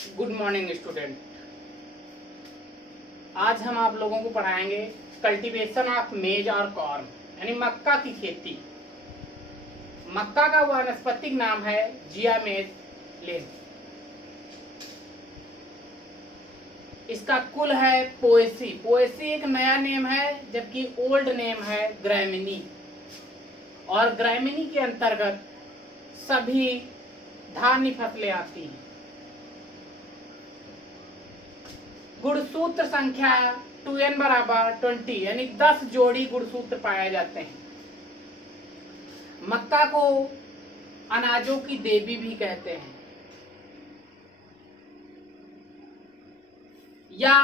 Good morning student. आज हम आप लोगों को पढ़ाएंगे कल्टीवेशन ऑफ मेज और कॉर्न यानी मक्का की खेती। मक्का का वानस्पतिक नाम है जिया मेज लेन। इसका कुल है पोएसी। पोएसी एक नया नेम है जबकि ओल्ड नेम है ग्रामिनी। और ग्रामिनी के अंतर्गत सभी धान्य फसलें आती हैं। गुणसूत्र संख्या 2n बराबर 20 यानी 10 जोड़ी गुणसूत्र पाए जाते हैं। मक्का को अनाजों की देवी भी कहते हैं या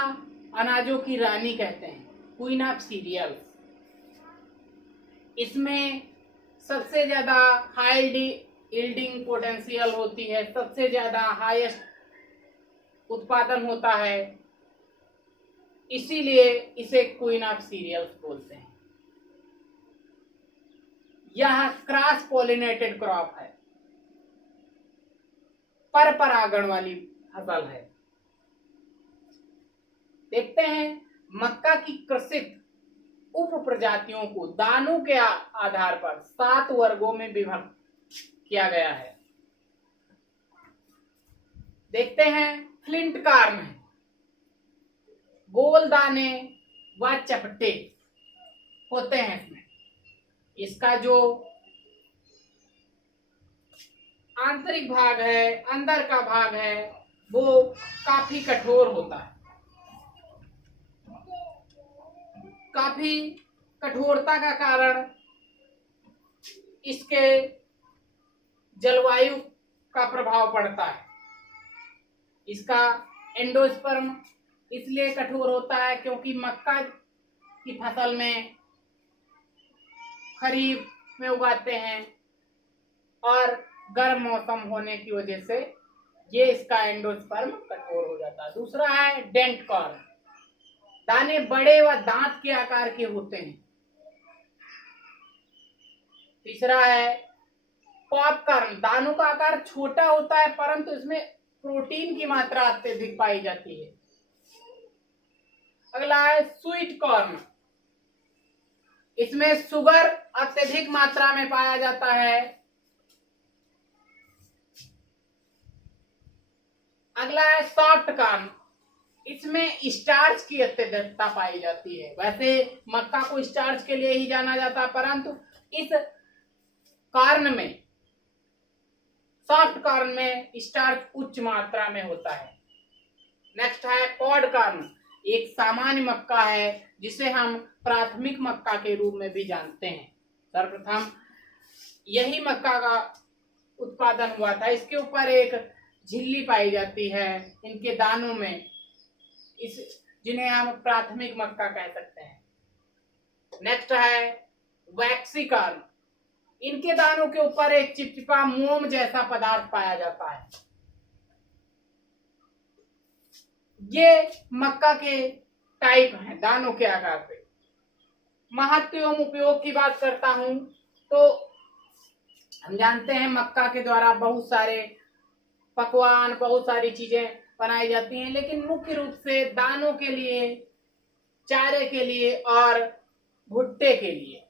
अनाजों की रानी कहते हैं, क्वीन ऑफ सीरियल्स। इसमें सबसे ज्यादा हाई यील्डिंग पोटेंशियल होती है, सबसे ज्यादा हाईएस्ट उत्पादन होता है, इसीलिए इसे क्वीन ऑफ सीरियल्स बोलते हैं। यह क्रॉस पॉलिनेटेड क्रॉप है, पर परागण वाली फसल है। देखते हैं मक्का की कृषित उप प्रजातियों को दानों के आधार पर 7 वर्गों में विभक्त किया गया है। देखते हैं फ्लिंट कॉर्न है, गोल दाने व चपटे होते हैं इसमें। इसका जो आंतरिक भाग है, अंदर का भाग है, वो काफी कठोर होता है। काफी कठोरता का कारण इसके जलवायु का प्रभाव पड़ता है। इसका एंडोस्पर्म इसलिए कठोर होता है क्योंकि मक्का की फसल में खरीफ में उगाते हैं और गर्म मौसम होने की वजह से ये इसका एंडोस्पर्म कठोर हो जाता है। दूसरा है डेंट कॉर्न। दाने बड़े व दांत के आकार के होते हैं। तीसरा है पॉपकॉर्न। दानों का आकार छोटा होता है परंतु इसमें प्रोटीन की मात्रा अत्यधिक पाई जाती है। अगला है स्वीट कॉर्न। इसमें शुगर अत्यधिक मात्रा में पाया जाता है। अगला है सॉफ्ट कॉर्न। इसमें स्टार्च की अत्यधिकता पाई जाती है। वैसे मक्का को स्टार्च के लिए ही जाना जाता है परंतु इस कॉर्न में, सॉफ्ट कॉर्न में स्टार्च उच्च मात्रा में होता है। नेक्स्ट है पॉड कॉर्न। एक सामान्य मक्का है जिसे हम प्राथमिक मक्का के रूप में भी जानते हैं। सर्वप्रथम यही मक्का का उत्पादन हुआ था। इसके ऊपर एक झिल्ली पाई जाती है इनके दानों में, जिन्हें हम प्राथमिक मक्का कह सकते हैं। नेक्स्ट है वैक्सी कॉर्न। इनके दानों के ऊपर एक चिपचिपा मोम जैसा पदार्थ पाया जाता है। ये मक्का के टाइप हैं दानों के आकार पे। महत्व एवं उपयोग की बात करता हूं तो हम जानते हैं मक्का के द्वारा बहुत सारे पकवान, बहुत सारी चीजें बनाई जाती हैं, लेकिन मुख्य रूप से दानों के लिए, चारे के लिए और भुट्टे के लिए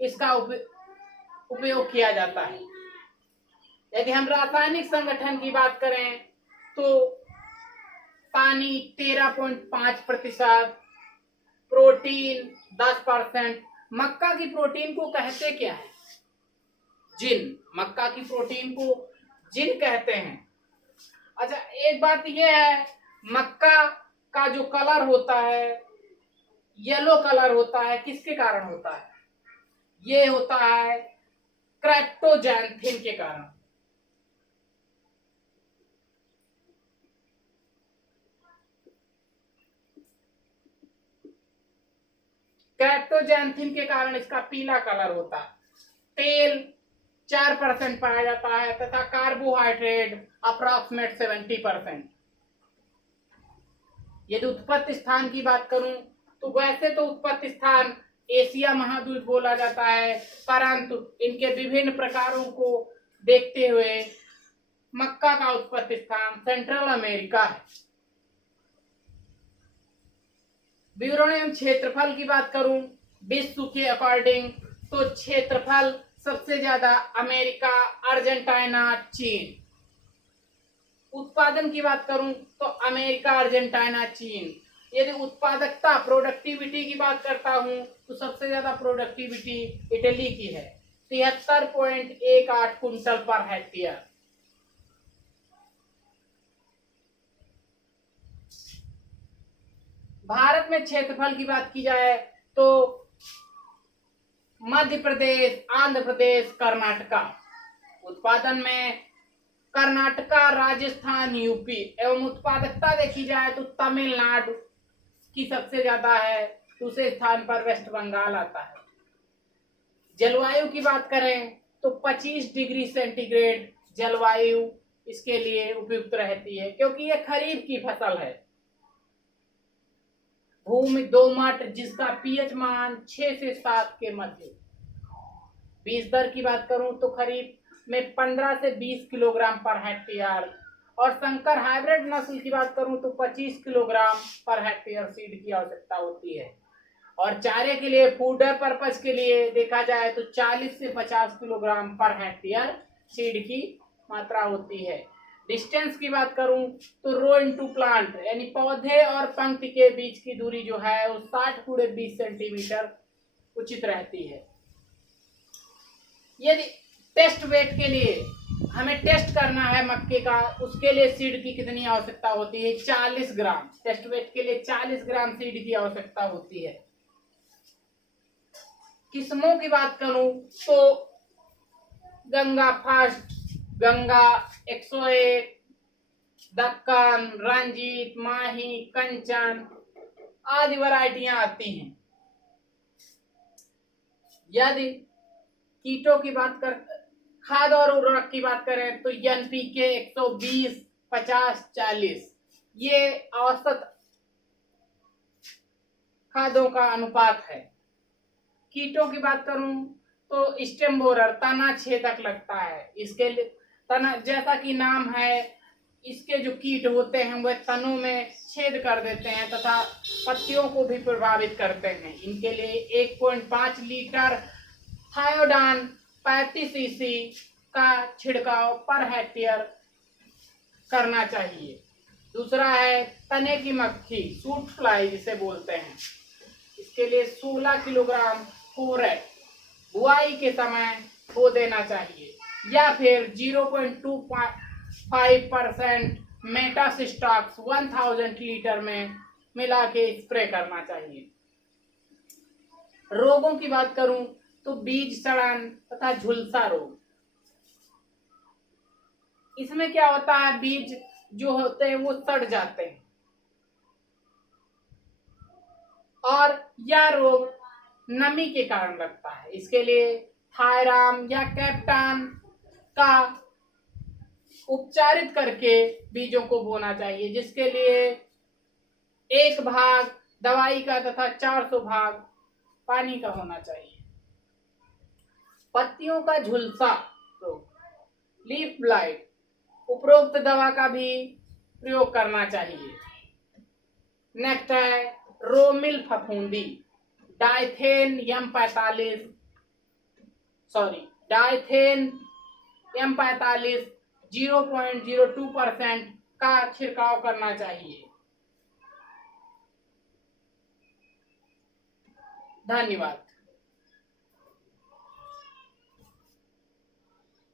इसका उपयोग किया जाता है। यदि हम रासायनिक संगठन की बात करें तो पानी 13.5%, प्रोटीन 10%। मक्का की प्रोटीन को कहते क्या है? जिन। मक्का की प्रोटीन को जिन कहते हैं। अच्छा, एक बात यह है, मक्का का जो कलर होता है, येलो कलर होता है, किसके कारण होता है? ये होता है क्रेप्टोजैंथिन के कारण। क्रेप्टोजैंथिन के कारण इसका पीला कलर होता है। तेल 4% पाया जाता है तथा कार्बोहाइड्रेट अप्रॉक्सीमेट 70%। यदि उत्पत्ति स्थान की बात करूं तो वैसे तो उत्पत्ति स्थान एशिया महाद्वीप बोला जाता है, परंतु इनके विभिन्न प्रकारों को देखते हुए मक्का का उत्पत्ति स्थान सेंट्रल अमेरिका है। विवरण एवं क्षेत्रफल की बात करूं विश्व के अकॉर्डिंग तो क्षेत्रफल सबसे ज्यादा अमेरिका, अर्जेंटीना, चीन। उत्पादन की बात करूं तो अमेरिका, अर्जेंटीना, चीन। यदि उत्पादकता प्रोडक्टिविटी की बात करता हूं तो सबसे ज्यादा प्रोडक्टिविटी इटली की है, 73.18 कुंटल पर हेक्टेयर। भारत में क्षेत्रफल की बात की जाए तो मध्य प्रदेश, आंध्र प्रदेश, कर्नाटका। उत्पादन में कर्नाटका, राजस्थान, यूपी एवं उत्पादकता देखी जाए तो तमिलनाडु की सबसे ज्यादा है, दूसरे स्थान पर वेस्ट बंगाल आता है। जलवायु की बात करें तो 25 डिग्री सेंटीग्रेड जलवायु इसके लिए उपयुक्त रहती है क्योंकि यह खरीफ की फसल है। भूमि दोमट जिसका पीएच मान 6 से 7 के मध्य। बीज दर की बात करूं तो खरीफ में 15 से 20 किलोग्राम पर हेक्टेयर और संकर हाइब्रिड नस्ल की बात करूं तो 25 किलोग्राम पर हेक्टेयर सीड की आवश्यकता होती है। और चारे के लिए फूडर पर्पज के लिए देखा जाए तो 40 से 50 किलोग्राम पर हेक्टेयर सीड की मात्रा होती है। डिस्टेंस की बात करूं तो रो इनटू प्लांट यानी पौधे और पंक्ति के बीच की दूरी जो है वो 60 गुणे 20 सेंटीमीटर उचित रहती है। यदि टेस्ट वेट के लिए हमें टेस्ट करना है मक्के का, उसके लिए सीड की कितनी आवश्यकता होती है? 40 ग्राम। टेस्ट वेट के लिए 40 ग्राम सीड की आवश्यकता होती है। किस्मों की बात करूं तो गंगा फास्ट, गंगा 101, दक्कन, रंजीत, माही, कंचन आदि वैरायटियां आती हैं। यदि कीटों की बात कर खाद और उर्वरक की बात करें तो एनपीके 120, 50, 40 ये औसत खादों का अनुपात है। कीटों की बात करूं तो स्टेम बोरर तना छेदक लगता है। इसके लिए तना जैसा कि नाम है, इसके जो कीट होते हैं वह तनों में छेद कर देते हैं तथा पत्तियों को भी प्रभावित करते हैं। इनके लिए 1.5 लीटर थायोडान 35 सीसी का छिड़काव पर हेक्टेयर करना चाहिए। दूसरा है तने की मक्खी, सूट फ्लाई जिसे बोलते हैं, इसके लिए 16 किलोग्राम फोरेट बुआई के समय बो देना चाहिए या फिर 0.25% मेटासिस्टॉक्स 1000 लीटर में मिला के स्प्रे करना चाहिए। रोगों की बात करूं तो बीज सड़न तथा झुलसा रोग। इसमें क्या होता है, बीज जो होते हैं वो सड़ जाते हैं और यह रोग नमी के कारण लगता है। इसके लिए थायराम या कैप्टान का उपचारित करके बीजों को बोना चाहिए, जिसके लिए 1 भाग दवाई का तथा 400 भाग पानी का होना चाहिए। पत्तियों का झुलसा रोग, लीफ ब्लाइट, उपरोक्त दवा का भी प्रयोग करना चाहिए। नेक्स्ट है रोमिल फफूंदी, डाइथेन M45 0.02% का छिड़काव करना चाहिए। धन्यवाद।